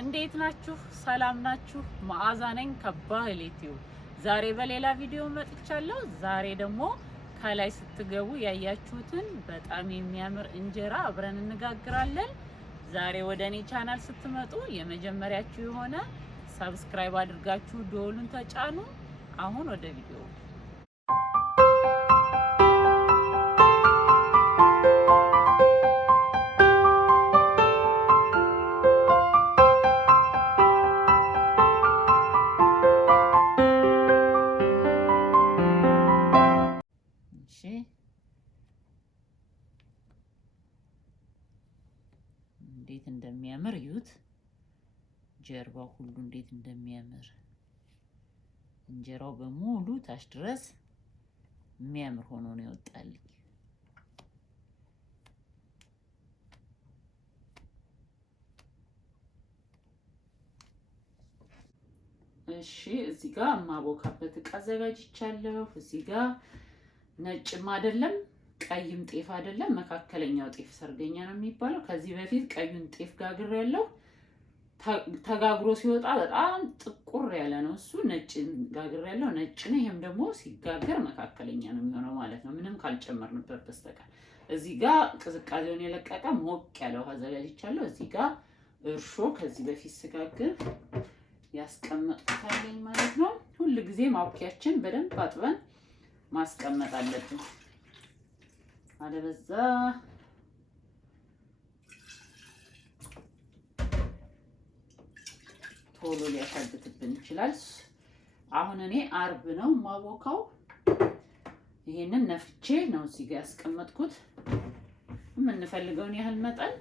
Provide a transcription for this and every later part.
እንዴት ናችሁ? ሰላም ናችሁ? መዓዛ ነኝ ከባህሌ ቲዩብ። ዛሬ በሌላ ቪዲዮ መጥቻለሁ። ዛሬ ደግሞ ከላይ ስትገቡ ያያችሁትን በጣም የሚያምር እንጀራ አብረን እንጋግራለን። ዛሬ ወደ እኔ ቻናል ስትመጡ የመጀመሪያችሁ የሆነ ሰብስክራይብ አድርጋችሁ ደወሉን ተጫኑ። አሁን ወደ ቪዲዮ እንዴት እንደሚያምር እዩት። ጀርባው ሁሉ እንዴት እንደሚያምር እንጀራው በሙሉ ታች ድረስ የሚያምር ሆኖ ነው የወጣልኝ። እሺ እዚህ ጋር ማቦካበት እቃ አዘጋጅቻለሁ። እዚህ ጋር ነጭም አይደለም ቀይም ጤፍ አይደለም መካከለኛው ጤፍ ሰርገኛ ነው የሚባለው። ከዚህ በፊት ቀዩን ጤፍ ጋግሬያለሁ። ተጋግሮ ሲወጣ በጣም ጥቁር ያለ ነው። እሱ ነጭ ጋግሬያለሁ፣ ነጭ ነው። ይሄም ደግሞ ሲጋገር መካከለኛ ነው የሚሆነው ማለት ነው፣ ምንም ካልጨመርንበት በስተቀር። እዚህ ጋር ቅዝቃዜውን የለቀቀ ሞቅ ያለ ውሃ አዘጋጅቻለሁ። እዚህ ጋር እርሾ ከዚህ በፊት ስጋግር ያስቀመጥኩታለኝ ማለት ነው። ሁሉ ጊዜ ማውኪያችን በደንብ አጥበን ማስቀመጥ አለብን። አለበዛ ቶሎ ሊያሻግትብን ይችላል። አሁን እኔ አርብ ነው ማቦካው። ይሄንን ነፍቼ ነው እዚህ ጋር ያስቀመጥኩት። የምንፈልገውን ያህል መጠን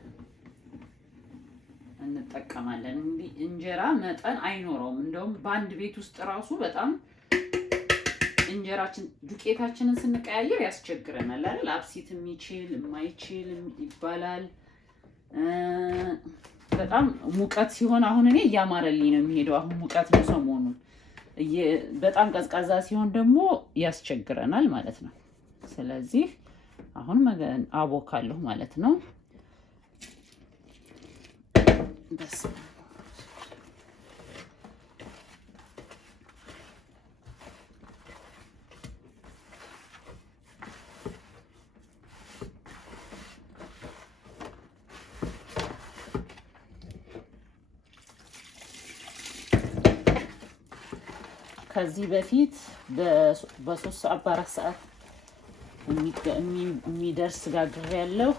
እንጠቀማለን። እንግዲህ እንጀራ መጠን አይኖረውም። እንደውም በአንድ ቤት ውስጥ ራሱ በጣም እንጀራችን ዱቄታችንን ስንቀያየር ያስቸግረናል አይደል? አብሲት የሚችል የማይችል ይባላል። በጣም ሙቀት ሲሆን አሁን እኔ እያማረልኝ ነው የሚሄደው። አሁን ሙቀት ነው ሰሞኑን። በጣም ቀዝቃዛ ሲሆን ደግሞ ያስቸግረናል ማለት ነው። ስለዚህ አሁን አቦካለሁ ማለት ነው። ከዚህ በፊት በ3 ሰዓት በ4 ሰዓት የሚደርስ ጋግሬያለሁ።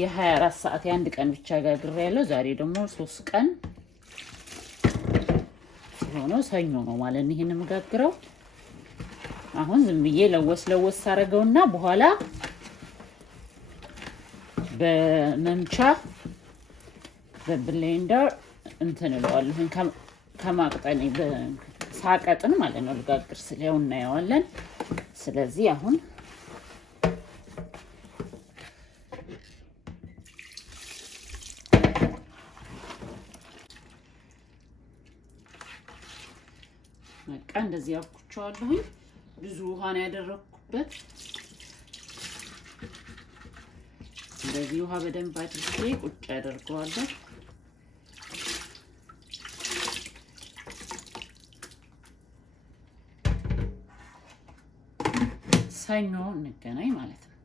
የ24 ሰዓት የአንድ ቀን ብቻ ጋግሬያለሁ። ዛሬ ደግሞ 3 ቀን ሆኖ ሰኞ ነው ማለት ነው ይሄንን ጋግረው። አሁን ዝም ብዬ ለወስ አደረገውና በኋላ በመምቻ በብሌንደር እንትን እለዋለሁ ከማቅጠኔ ሳቀጥን ማለት ነው። ልጋግር ስለያው እናየዋለን። ስለዚህ አሁን በቃ እንደዚህ አብኩቻለሁ። ብዙ ውሃ ነው ያደረኩበት። እንደዚህ ውሃ በደንብ አድርጌ ቁጭ አደርገዋለሁ። ሰኞ እንገናኝ ማለት ነው።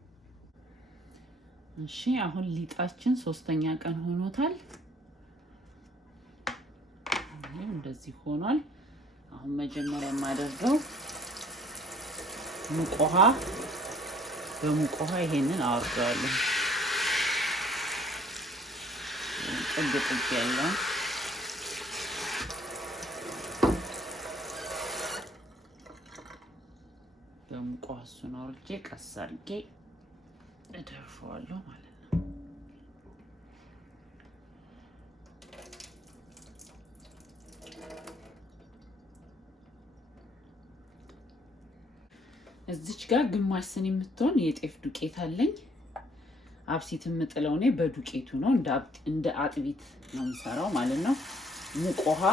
እሺ አሁን ሊጣችን 3ኛ ቀን ሆኖታል። እንደዚህ ሆኗል። አሁን መጀመሪያ የማደርገው ሙቅ ውሃ፣ በሙቅ ውሃ ይሄንን አወርደዋለሁ። ጥግ ያለው በሙቅ ውሃ እሱን አውርጄ ቀስ አድርጌ እደርፈዋለሁ ማለት ነው። እዚች ጋር ግማሽ ስኒ የምትሆን የጤፍ ዱቄት አለኝ። አብሲት የምጥለው እኔ በዱቄቱ ነው፣ እንደ አጥቢት ነው የምሰራው ማለት ነው። ሙቅ ውሃ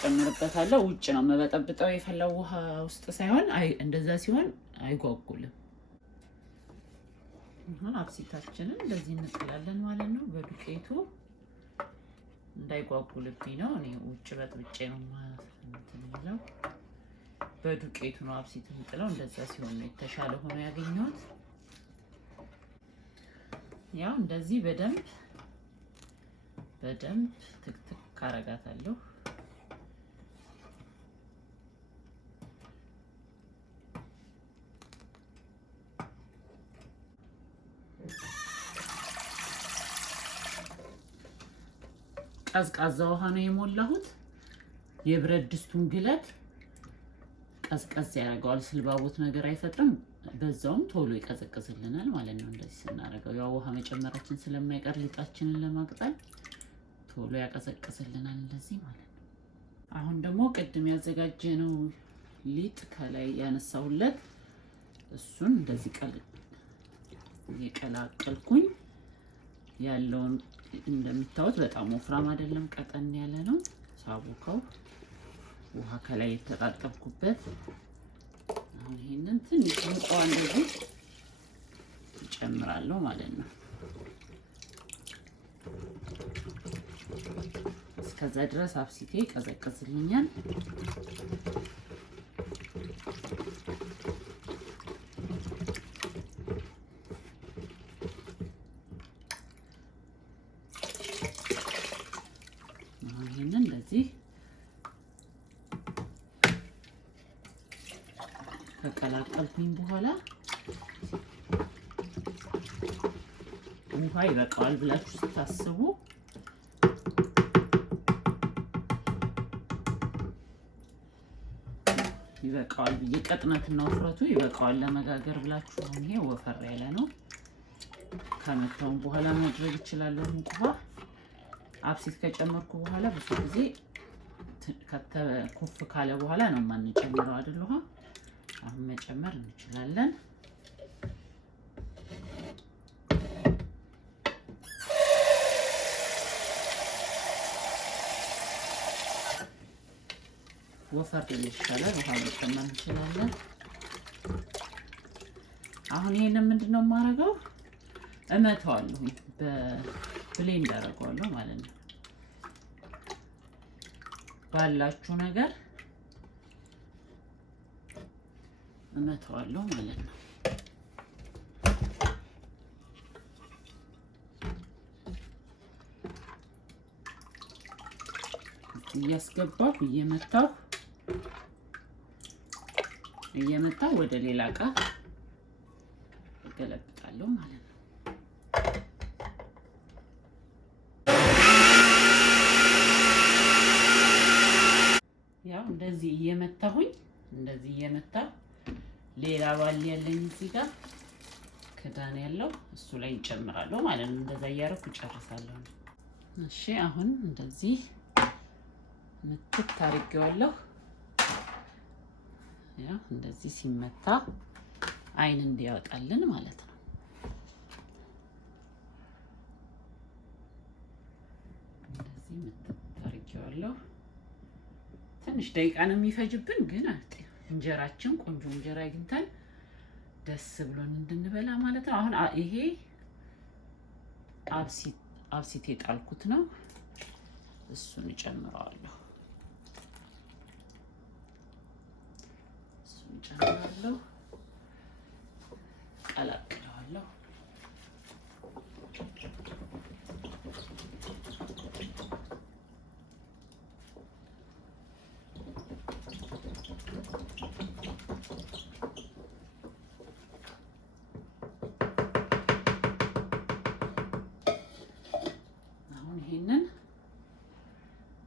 ጨምርበታለሁ። ውጭ ነው መበጠብጠው የፈላው ውሃ ውስጥ ሳይሆን እንደዛ ሲሆን አይጓጉልም። አሁን አብሲታችንን እንደዚህ እንጥላለን ማለት ነው። ዱቄቱ እንዳይጓጉልብኝ ነው። እኔ ውጭ በጥብጬ ነው ማለት በዱቄቱ ነው አብሲት የምጥለው። እንደዛ ሲሆን ነው የተሻለ ሆኖ ያገኘሁት። ያው እንደዚህ በደንብ ትክትክ አረጋታለሁ። ቀዝቃዛ ውሃ ነው የሞላሁት። የብረት ድስቱን ግለት ቀዝቀዝ ያደርገዋል። ስልባቦት ነገር አይፈጥርም። በዛውም ቶሎ ይቀዘቅዝልናል ማለት ነው። እንደዚህ ስናደርገው ያው ውሃ መጨመራችን ስለማይቀር ሊጣችንን ለማቅጠል ቶሎ ያቀዘቅዝልናል እንደዚህ ማለት ነው። አሁን ደግሞ ቅድም ያዘጋጀነው ሊጥ ከላይ ያነሳሁለት እሱን እንደዚህ የቀላቀልኩኝ ያለውን እንደምታዩት በጣም ወፍራም አይደለም፣ ቀጠን ያለ ነው። ሳቦካው ውሃ ከላይ የተጣጠብኩበት። አሁን ይሄንን ትንሽ ሙቀዋ እንደዚህ እጨምራለሁ ማለት ነው። እስከዛ ድረስ አብሲቴ ይቀዘቅዝልኛል። ይሄንን እንደዚህ ከቀላቀልኩኝ በኋላ ውሃ ይበቃዋል ብላችሁ ስታስቡ ይበቃዋል ብዬ ቅጥነትና ውፍረቱ ይበቃዋል ለመጋገር ብላችሁ። አሁን ይሄ ወፈር ያለ ነው። ከመታውን በኋላ ማድረግ እችላለሁ። ውሃ አብሲት ከጨመርኩ በኋላ ብዙ ጊዜ ኩፍ ካለ በኋላ ነው የማንጨምረው አይደል? ውሃ አሁን መጨመር እንችላለን። ወፈር ይሻላል። ውሃ መጨመር እንችላለን። አሁን ይሄንን ምንድነው የማደርገው? እመታዋለሁ። በብሌንድ አደርገዋለሁ ማለት ነው። ባላችሁ ነገር እመታዋለሁ ማለት ነው። እያስገባሁ እየመታሁ ወደ ሌላ እቃ እገለብጣለሁ ማለት ነው። ያው እንደዚህ እየመታሁ ሌላ ባሊ ያለኝ እዚህ ጋር ክዳን ያለው እሱ ላይ እንጨምራለሁ ማለት ነው። እንደዛ እያደረኩ እጨርሳለሁ። እሺ አሁን እንደዚህ ምትት አድርጌዋለሁ። ያው እንደዚህ ሲመታ አይን እንዲያወጣልን ማለት ነው። እንደዚህ ምትት አድርጌዋለሁ። ትንሽ ደቂቃ ነው የሚፈጅብን፣ ግን እንጀራችን ቆንጆ እንጀራ አግኝተን ደስ ብሎን እንድንበላ ማለት ነው። አሁን ይሄ አብሲት የጣልኩት ነው። እሱን እጨምረዋለሁ። ቀላቅለዋለሁ። አሁን ይሄንን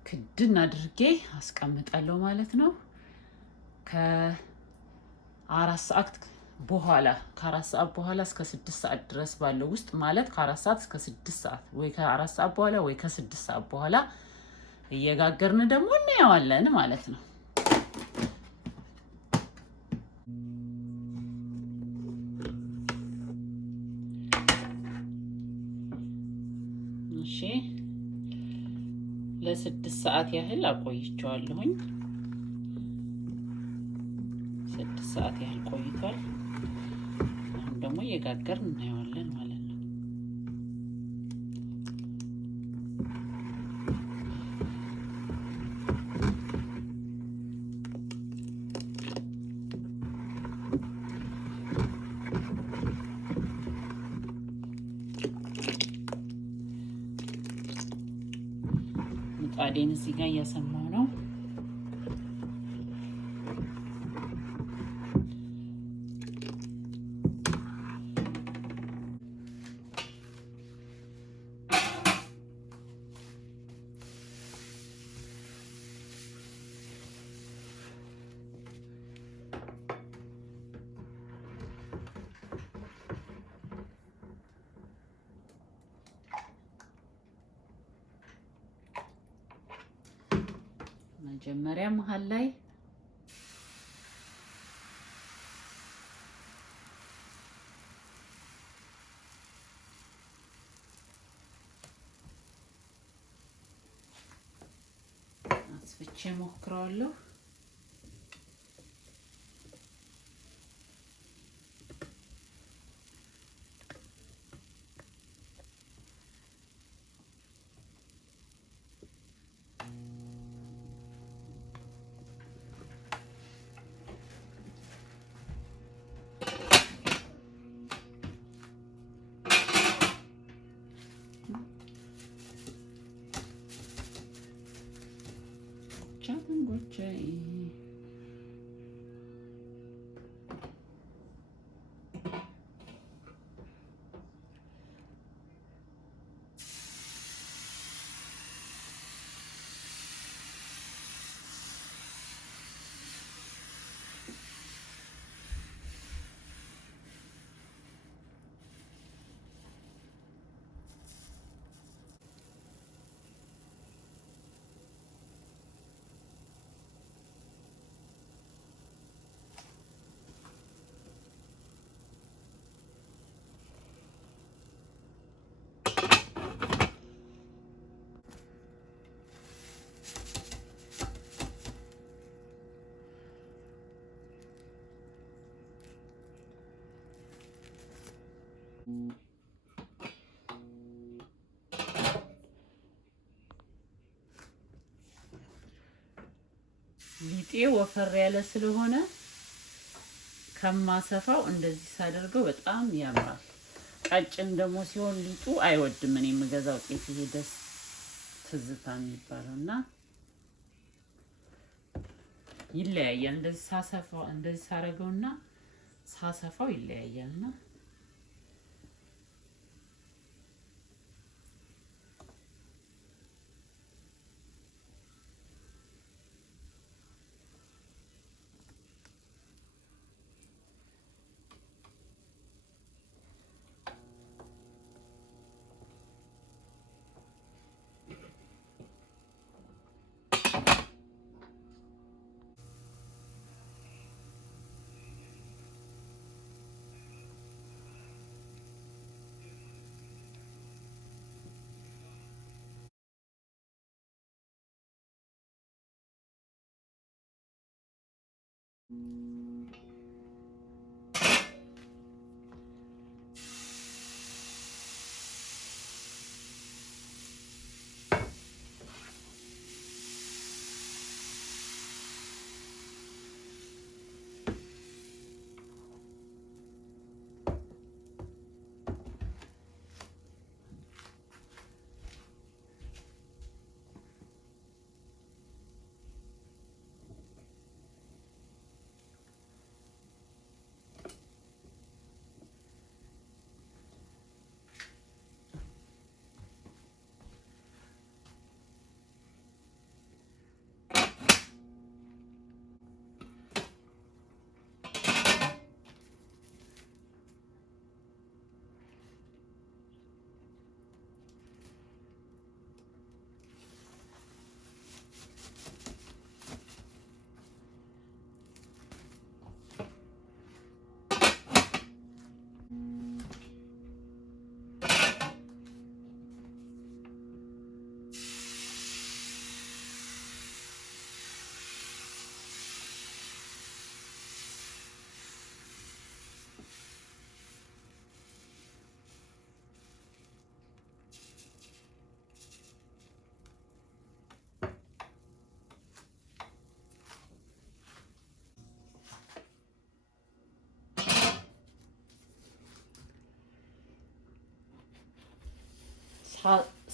ክድን አድርጌ አስቀምጣለሁ ማለት ነው። ከ4 ሰዓት በኋላ እስከ 6 ሰዓት ድረስ ባለው ውስጥ ማለት ከ4 ሰዓት እስከ 6 ሰዓት ወይ ከ4 ሰዓት በኋላ ወይ ከ6 ሰዓት በኋላ እየጋገርን ደግሞ እናየዋለን ማለት ነው። እሺ ለ6 ሰዓት ያህል አቆይቼዋለሁኝ። 6 ሰዓት ያህል ቆይቷል። አሁን ደግሞ እየጋገርን እናየዋለን ማለት ነው። ምጣዴን እዚህ ጋር እያሰማሁ ነው። መጀመሪያ መሃል ላይ አስፍቼ ሞክረዋለሁ። ሊጤ ወፈር ያለ ስለሆነ ከማሰፋው እንደዚህ ሳደርገው በጣም ያምራል። ቀጭን ደግሞ ሲሆን ሊጡ አይወድም። እኔ የምገዛው ጤፍ ይሄ ደስ ትዝታ የሚባለውና ይለያያል። እንደዚህ ሳሰፋው እንደዚህ ሳረገውና ሳሰፋው ይለያያልና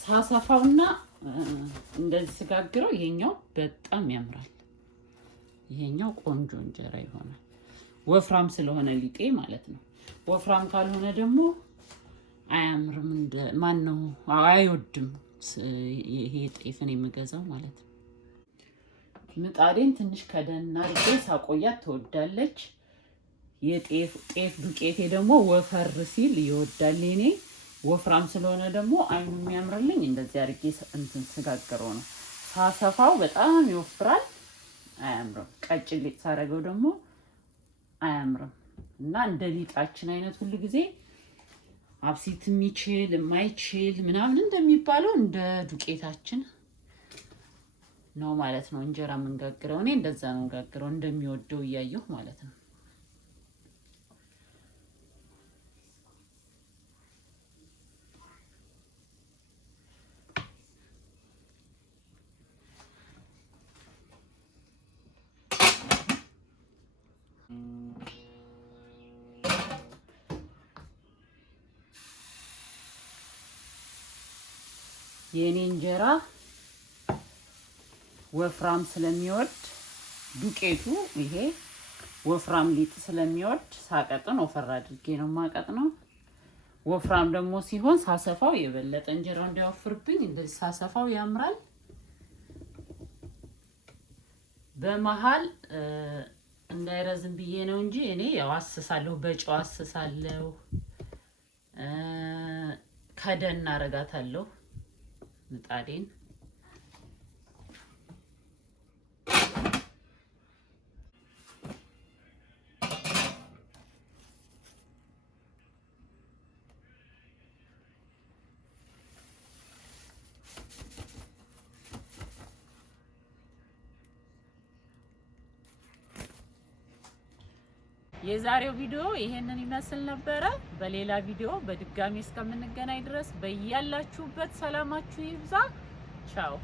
ሳሰፋውና እንደዚህ ስጋግረው ይሄኛው በጣም ያምራል። ይሄኛው ቆንጆ እንጀራ ይሆናል። ወፍራም ስለሆነ ሊጤ ማለት ነው። ወፍራም ካልሆነ ደግሞ አያምርም። እንደ ማን ነው አይወድም ይሄ ጤፍን የምገዛው ማለት ነው። ምጣዴን ትንሽ ከደንና አድርጌ ሳቆያት ትወዳለች። የጤፍ ዱቄቴ ደግሞ ወፈር ሲል ይወዳል። እኔ ወፍራም ስለሆነ ደግሞ አይኑ የሚያምርልኝ እንደዚህ አድርጌ እንትን ስጋግረው ነው። ሳሰፋው በጣም ይወፍራል፣ አያምርም። ቀጭን ሊጥ ሳረገው ደግሞ አያምርም። እና እንደ ሊጣችን አይነት ሁሉ ጊዜ አብሲት የሚችል የማይችል ምናምን እንደሚባለው እንደ ዱቄታችን ነው ማለት ነው እንጀራ የምንጋግረው። እኔ እንደዛ ነው የምጋግረው እንደሚወደው እያየሁ ማለት ነው። የኔ እንጀራ ወፍራም ስለሚወድ ዱቄቱ ይሄ ወፍራም ሊጥ ስለሚወድ ሳቀጥን ወፈር አድርጌ ነው ማቀጥነው። ወፍራም ደግሞ ሲሆን ሳሰፋው የበለጠ እንጀራው እንዲያወፍርብኝ እንደዚህ ሳሰፋው ያምራል። በመሃል እንዳይረዝም ብዬ ነው እንጂ እኔ ያው አስሳለሁ፣ በጨው አስሳለሁ፣ ከደን አረጋታለሁ ምጣዴን። የዛሬው ቪዲዮ ይሄንን ይመስል ነበረ። በሌላ ቪዲዮ በድጋሚ እስከምንገናኝ ድረስ በያላችሁበት ሰላማችሁ ይብዛ። ቻው።